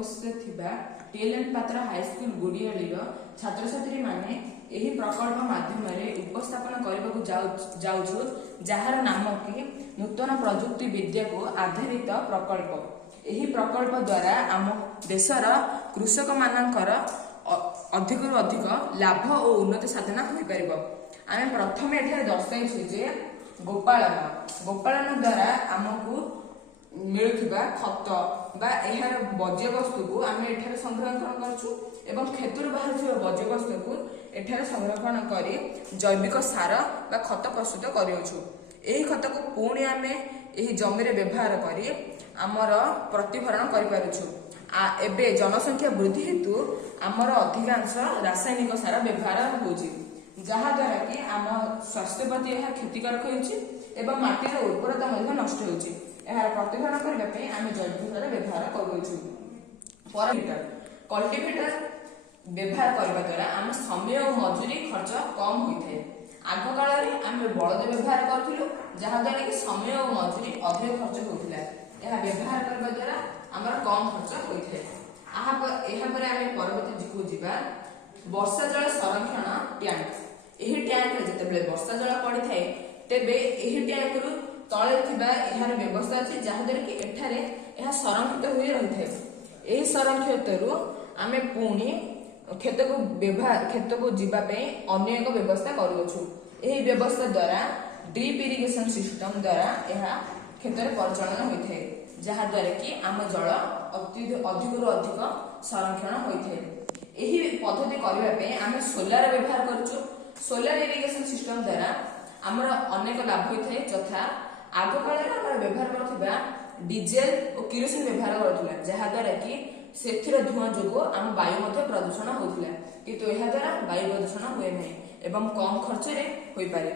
उपस्थित थिबा टीएलएन पात्र हाईस्कूल गुड़ियालीर छात्र छात्री माने एही प्रकल्प माध्यम उपस्थापन करने जाउछु जार नाम कि नूतन प्रजुक्ति विद्या को आधारित प्रकल्प। एही प्रकल्प द्वारा आम देशर कृषक मानकर अधिक अधिक लाभ और उन्नति साधना हो पारिबो। आमे प्रथम एठारे दर्शाइछु जे गोपालन द्वारा आमको मिलुथिबा खत बा एहार बज्य वस्तु को आमे एठारे संग्रहण करछु एवं खेतुर बाहर बज्य वस्तु को एठारे संरक्षण करी जैविक सार बा खत प्रस्तुत करियछु। एही खत को पुणी आमे एही जमी रे व्यवहार करी आमर प्रतिभरण करि पारुछु। एबे जनसंख्या वृद्धि हेतु आमर अधिकांश रासायनिक सार व्यवहार होछि जहा द्वारा कि आम स्वास्थ्य प्रति यह क्षतिकारक होछि एवं माटीर उर्वरता मध्ये नष्ट होछि। एहार प्रतिभरण करबा पई आमे जैविक सार व्यवहार करूछु। कल्टीवेटर व्यवहार करबा द्वारा आम समय और मजूरी खर्च कम होइथे। आग काल रे आमे बळद व्यवहार करथिलु जहा द्वारा कि समय और मजूरी अधिक खर्च होइथिला। एहा व्यवहार करबा द्वारा हमर कम खर्च होइथे। एहा पर आमे परवर्ती को जिबा वर्षा जल संरक्षण टैंक। एही टैंक रे जतेबेले वर्षा जल पड़ी थाए तेबे एही टैंक रु तळे थिबा एहार व्यवस्था अछि जहा द्वारा कि एठारे एहा संरक्षित होई रहिथे। एही संरक्षित रु आमे पुणी खेत को जीवा पे अन्य एक व्यवस्था करूछु। एही व्यवस्था द्वारा ड्रिप इरिगेशन सिस्टम द्वारा एहा खेत रे परिचालन होइथे जहा द्वारा कि आम जल अधिक अधिक संरक्षण होइथे। एही पद्धति करबा पे आमे सोलार व्यवहार करछु। सोलार इरिगेशन सिस्टम द्वारा आमर अनेक लाभ होइथे यथा आग काल रे आमर व्यवहार करथिबा डीजेल और किरोसिन व्यवहार करथिला जहा द्वारा कि सेथिर धुआं जोगो आम वायु मध्ये प्रदूषण होथिला किंतु एहा द्वारा वायु प्रदूषण होय नै एवं कम खर्च रे होई पारे।